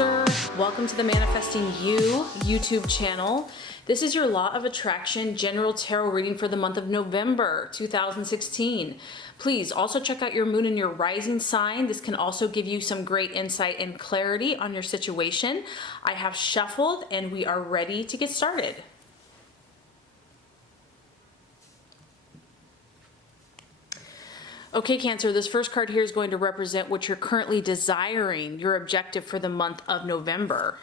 Cancer, welcome to the Manifesting You YouTube channel. This is your Law of Attraction General Tarot reading for the month of November 2016. Please also check out your moon and your rising sign. This can also give you some great insight and clarity on your situation. I have shuffled and we are ready to get started. Okay, Cancer, this first card here is going to represent what you're currently desiring, your objective for the month of November.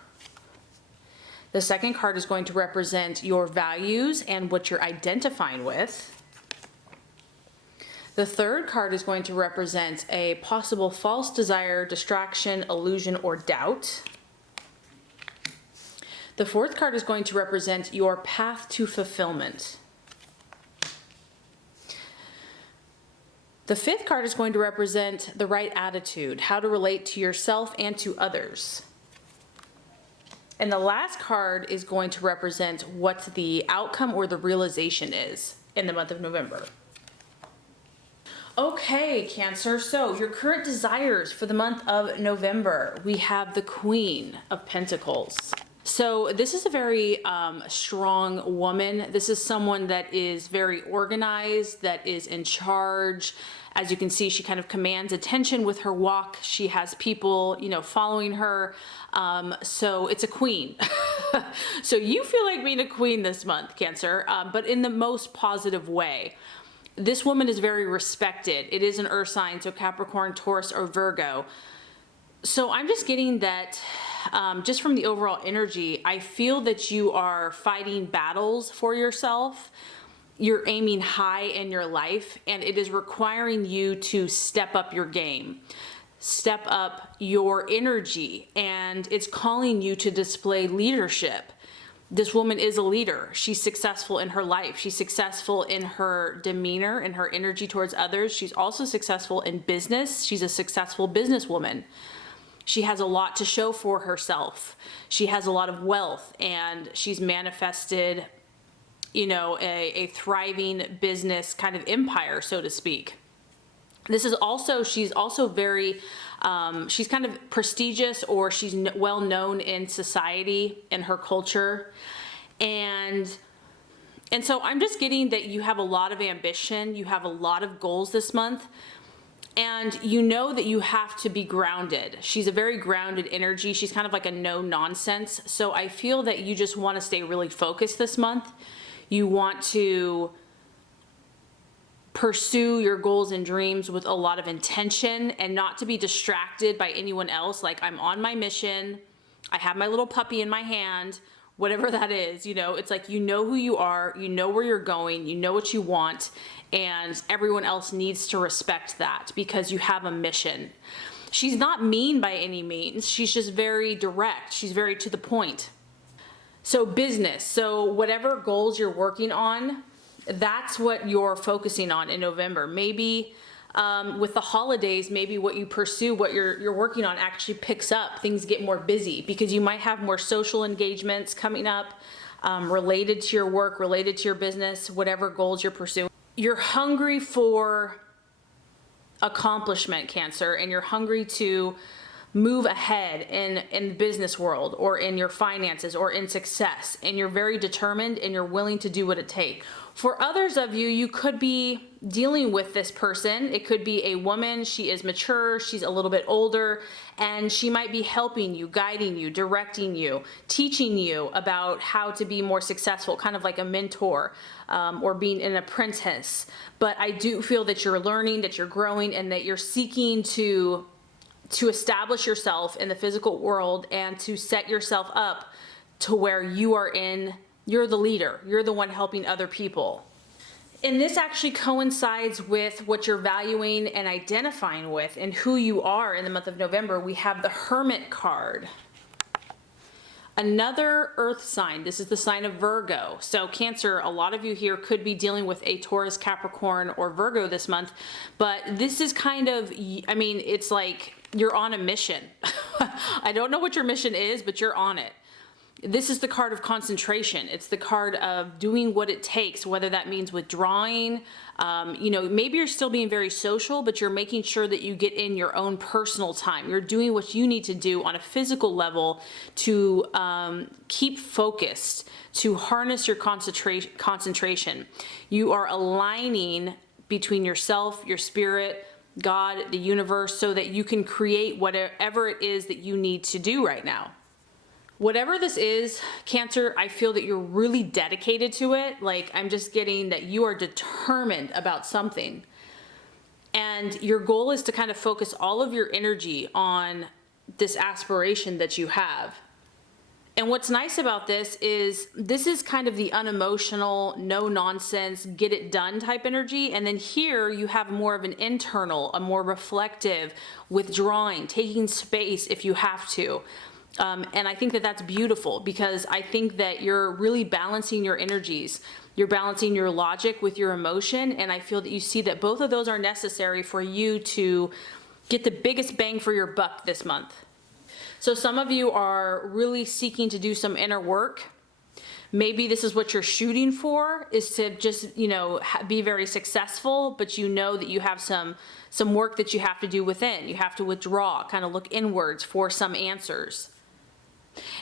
The second card is going to represent your values and what you're identifying with. The third card is going to represent a possible false desire, distraction, illusion, or doubt. The fourth card is going to represent your path to fulfillment. The fifth card is going to represent the right attitude, how to relate to yourself and to others. And the last card is going to represent what the outcome or the realization is in the month of November. Okay, Cancer, so your current desires for the month of November. We have the Queen of Pentacles. So this is a very strong woman. This is someone that is very organized, that is in charge. As you can see, she kind of commands attention with her walk. She has people, following her. So it's a queen. So you feel like being a queen this month, Cancer, but in the most positive way. This woman is very respected. It is an earth sign, so Capricorn, Taurus, or Virgo. So I'm just getting that, just from the overall energy, I feel that you are fighting battles for yourself. You're aiming high in your life, and it is requiring you to step up your game, step up your energy, and it's calling you to display leadership. This woman is a leader. She's successful in her life. She's successful in her demeanor and her energy towards others. She's also successful in business. She's a successful businesswoman. She has a lot to show for herself. She has a lot of wealth, and she's manifested, a thriving business kind of empire, so to speak. She's also very, she's kind of prestigious, or she's well known in society, in her culture. And so I'm just getting that you have a lot of ambition. You have a lot of goals this month. And you know that you have to be grounded. She's a very grounded energy. She's kind of like a no nonsense. So I feel that you just want to stay really focused this month. You want to pursue your goals and dreams with a lot of intention and not to be distracted by anyone else. Like, I'm on my mission. I have my little puppy in my hand, whatever that is. It's like, you know who you are, you know where you're going, you know what you want, and everyone else needs to respect that because you have a mission. She's not mean by any means. She's just very direct. She's very to the point. So business, so whatever goals you're working on, that's what you're focusing on in November. Maybe with the holidays, maybe what you pursue, what you're working on actually picks up. Things get more busy because you might have more social engagements coming up related to your work, related to your business, whatever goals you're pursuing. You're hungry for accomplishment, Cancer, and you're hungry to move ahead in the business world or in your finances or in success, and you're very determined and you're willing to do what it takes. For others of you, you could be dealing with this person. It could be a woman. She is mature, she's a little bit older, and she might be helping you, guiding you, directing you, teaching you about how to be more successful, kind of like a mentor, or being an apprentice. But I do feel that you're learning, that you're growing, and that you're seeking to establish yourself in the physical world and to set yourself up to where you're the leader. You're the one helping other people. And this actually coincides with what you're valuing and identifying with and who you are in the month of November. We have the Hermit card. Another earth sign. This is the sign of Virgo. So Cancer, a lot of you here could be dealing with a Taurus, Capricorn, or Virgo this month. But this is kind of, it's like you're on a mission. I don't know what your mission is, but you're on it. This is the card of concentration. It's the card of doing what it takes, whether that means withdrawing. Maybe you're still being very social, but you're making sure that you get in your own personal time. You're doing what you need to do on a physical level to keep focused, to harness your concentration. You are aligning between yourself, your spirit, God, the universe, so that you can create whatever it is that you need to do right now. Whatever this is, Cancer, I feel that you're really dedicated to it. Like, I'm just getting that you are determined about something. And your goal is to kind of focus all of your energy on this aspiration that you have. And what's nice about this is kind of the unemotional, no nonsense, get it done type energy. And then here you have more of an internal, a more reflective, withdrawing, taking space if you have to. And I think that that's beautiful, because I think that you're really balancing your energies. You're balancing your logic with your emotion. And I feel that you see that both of those are necessary for you to get the biggest bang for your buck this month. So some of you are really seeking to do some inner work. Maybe this is what you're shooting for, is to just, be very successful, but you know that you have some work that you have to do within. You have to withdraw, kind of look inwards for some answers.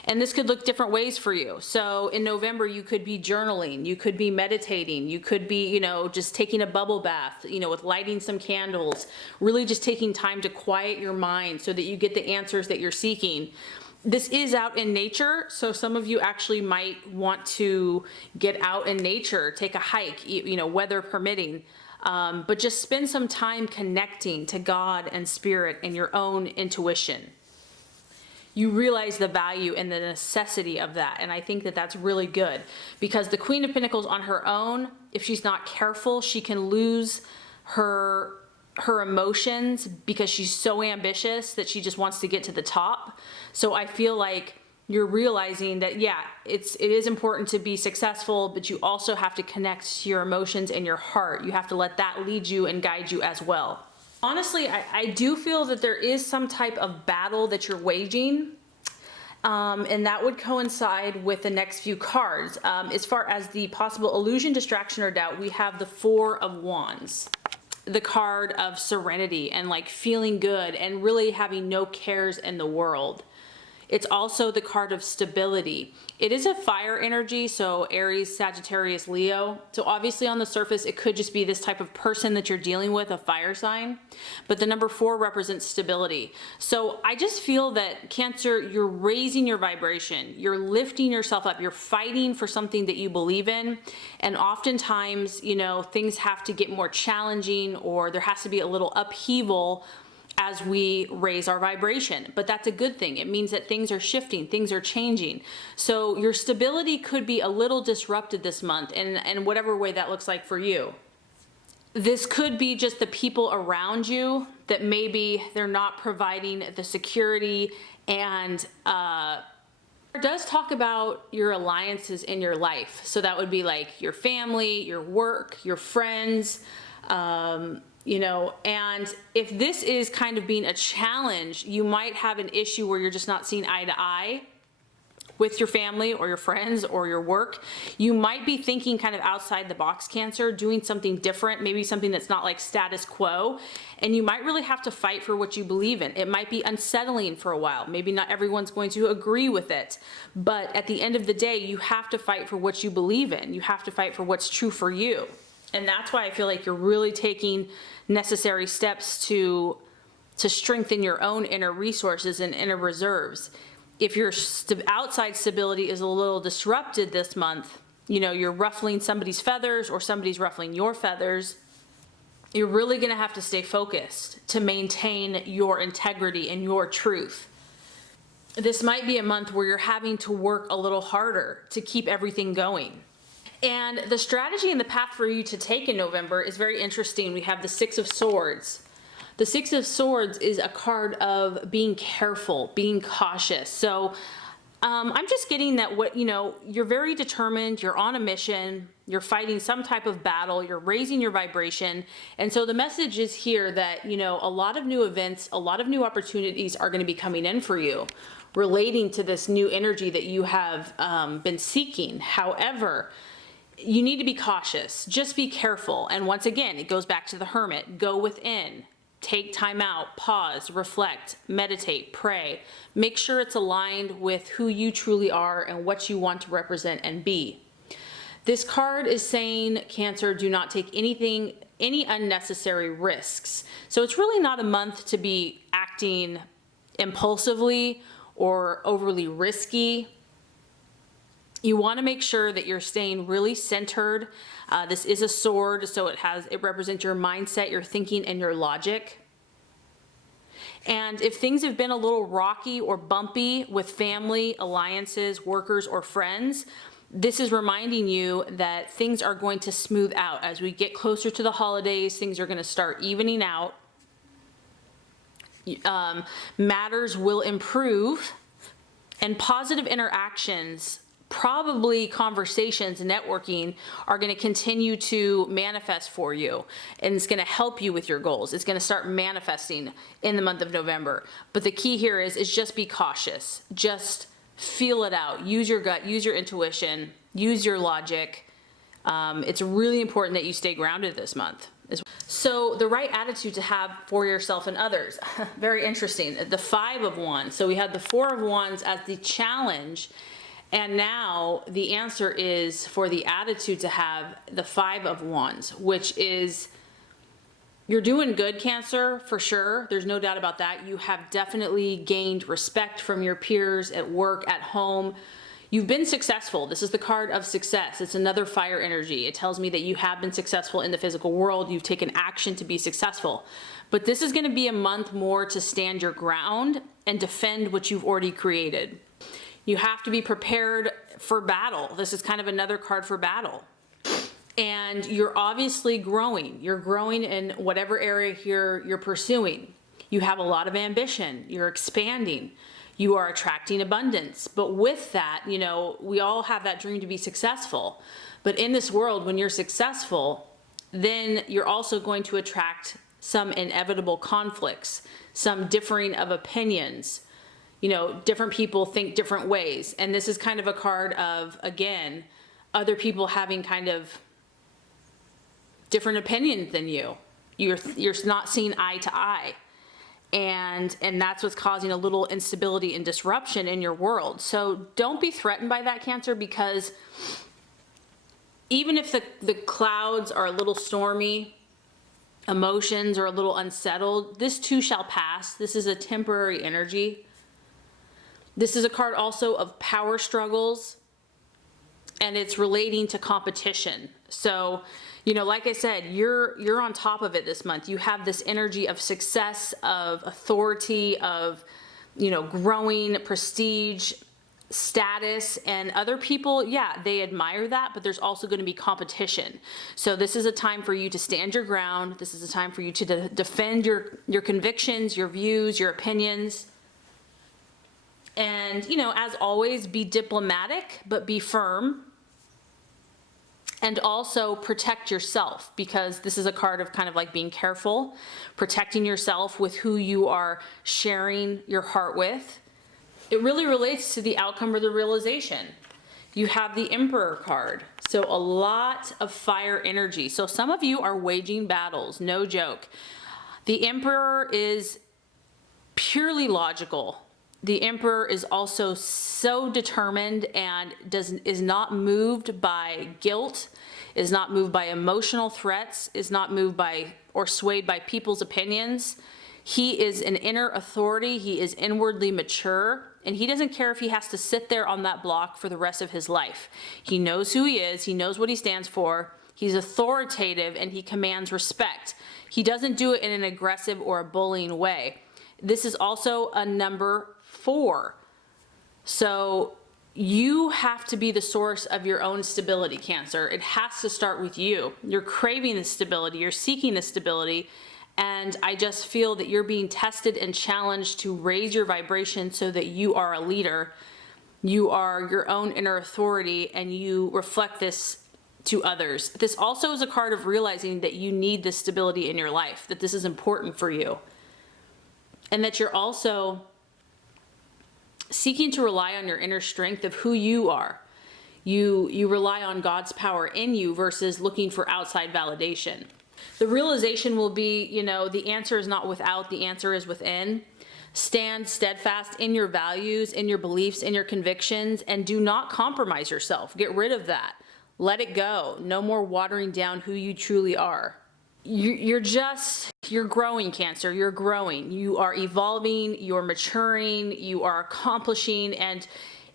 And this could look different ways for you. So in November, you could be journaling, you could be meditating, you could be, just taking a bubble bath, with lighting some candles, really just taking time to quiet your mind so that you get the answers that you're seeking. This is out in nature, so some of you actually might want to get out in nature, take a hike, weather permitting. But just spend some time connecting to God and spirit and your own intuition. You realize the value and the necessity of that. And I think that that's really good, because the Queen of Pentacles on her own, if she's not careful, she can lose her emotions, because she's so ambitious that she just wants to get to the top. So I feel like you're realizing that, it is important to be successful, but you also have to connect to your emotions and your heart. You have to let that lead you and guide you as well. Honestly, I do feel that there is some type of battle that you're waging, and that would coincide with the next few cards. As far as the possible illusion, distraction, or doubt, we have the Four of Wands, the card of serenity and like feeling good and really having no cares in the world. It's also the card of stability. It is a fire energy, so Aries, Sagittarius, Leo. So obviously on the surface, it could just be this type of person that you're dealing with, a fire sign. But the number 4 represents stability. So I just feel that Cancer, you're raising your vibration. You're lifting yourself up. You're fighting for something that you believe in. And oftentimes, things have to get more challenging, or there has to be a little upheaval as we raise our vibration. But that's a good thing. It means that things are shifting, things are changing. So your stability could be a little disrupted this month, in whatever way that looks like for you. This could be just the people around you that maybe they're not providing the security, and it does talk about your alliances in your life. So that would be like your family, your work, your friends, and if this is kind of being a challenge, you might have an issue where you're just not seeing eye to eye with your family or your friends or your work. You might be thinking kind of outside the box, Cancer, doing something different, maybe something that's not like status quo, and you might really have to fight for what you believe in. It might be unsettling for a while. Maybe not everyone's going to agree with it, but at the end of the day, you have to fight for what you believe in. You have to fight for what's true for you. And that's why I feel like you're really taking necessary steps to strengthen your own inner resources and inner reserves. If your outside stability is a little disrupted this month, you're ruffling somebody's feathers or somebody's ruffling your feathers, you're really going to have to stay focused to maintain your integrity and your truth. This might be a month where you're having to work a little harder to keep everything going. And the strategy and the path for you to take in November is very interesting. We have the Six of Swords. The Six of Swords is a card of being careful, being cautious. So I'm just getting that you're very determined, you're on a mission, you're fighting some type of battle, you're raising your vibration. And so the message is here that, a lot of new events, a lot of new opportunities are going to be coming in for you relating to this new energy that you have been seeking. However, you need to be cautious. Just be careful. And once again, it goes back to the hermit. Go within. Take time out, pause, reflect, meditate, pray. Make sure it's aligned with who you truly are and what you want to represent and be. This card is saying, Cancer, do not take any unnecessary risks. So it's really not a month to be acting impulsively or overly risky. You want to make sure that you're staying really centered. This is a sword, so it represents your mindset, your thinking, and your logic. And if things have been a little rocky or bumpy with family, alliances, workers, or friends, this is reminding you that things are going to smooth out. As we get closer to the holidays, things are going to start evening out. Matters will improve, and positive interactions, probably conversations, networking, are going to continue to manifest for you, and it's going to help you with your goals. It's going to start manifesting in the month of November. But the key here is just be cautious. Just feel it out. Use your gut, use your intuition, use your logic. It's really important that you stay grounded this month. So the right attitude to have for yourself and others. Very interesting. The 5 of Wands. So we had the 4 of Wands as the challenge. And now the answer is for the attitude to have the 5 of Wands, which is, you're doing good, Cancer, for sure. There's no doubt about that. You have definitely gained respect from your peers at work, at home. You've been successful. This is the card of success. It's another fire energy. It tells me that you have been successful in the physical world. You've taken action to be successful. But this is going to be a month more to stand your ground and defend what you've already created. You have to be prepared for battle. This is kind of another card for battle. And you're obviously growing. You're growing in whatever area you're pursuing. You have a lot of ambition. You're expanding. You are attracting abundance. But with that, we all have that dream to be successful. But in this world, when you're successful, then you're also going to attract some inevitable conflicts, some differing of opinions. Different people think different ways. And this is kind of a card of, again, other people having kind of different opinions than you. You're not seeing eye to eye. And that's what's causing a little instability and disruption in your world. So don't be threatened by that, Cancer, because even if the clouds are a little stormy, emotions are a little unsettled, this too shall pass. This is a temporary energy. This is a card also of power struggles, and it's relating to competition. So, like I said, you're on top of it this month. You have this energy of success, of authority, of, growing prestige, status, and other people, yeah, they admire that, but there's also going to be competition. So this is a time for you to stand your ground. This is a time for you to defend your convictions, your views, your opinions. And, as always, be diplomatic, but be firm. And also protect yourself, because this is a card of kind of like being careful, protecting yourself with who you are sharing your heart with. It really relates to the outcome or the realization. You have the Emperor card. So a lot of fire energy. So some of you are waging battles, no joke. The Emperor is purely logical. The Emperor is also so determined and is not moved by guilt, is not moved by emotional threats, is not moved by or swayed by people's opinions. He is an inner authority. He is inwardly mature, and he doesn't care if he has to sit there on that block for the rest of his life. He knows who he is. He knows what he stands for. He's authoritative, and he commands respect. He doesn't do it in an aggressive or a bullying way. This is also a number 4. So you have to be the source of your own stability, Cancer. It has to start with you. You're craving the stability. You're seeking the stability. And I just feel that you're being tested and challenged to raise your vibration so that you are a leader. You are your own inner authority and you reflect this to others. This also is a card of realizing that you need this stability in your life, that this is important for you, and that you're also seeking to rely on your inner strength of who you are. You rely on God's power in you versus looking for outside validation. The realization will be, you know, the answer is not without, the answer is within. Stand steadfast in your values, in your beliefs, in your convictions, and do not compromise yourself. Get rid of that. Let it go. No more watering down who you truly are. You're growing, Cancer. You're growing. You are evolving, you're maturing, you are accomplishing, and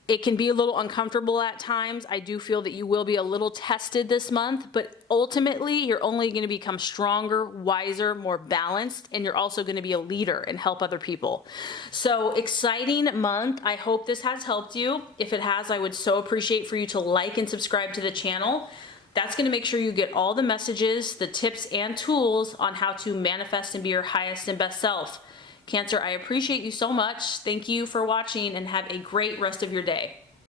it can be a little uncomfortable at times. I do feel that you will be a little tested this month, but ultimately you're only going to become stronger, wiser, more balanced, and you're also going to be a leader and help other people. So exciting month. I hope this has helped you. If it has, I would so appreciate for you to like and subscribe to the channel. That's going to make sure you get all the messages, the tips, and tools on how to manifest and be your highest and best self. Cancer, I appreciate you so much. Thank you for watching and have a great rest of your day.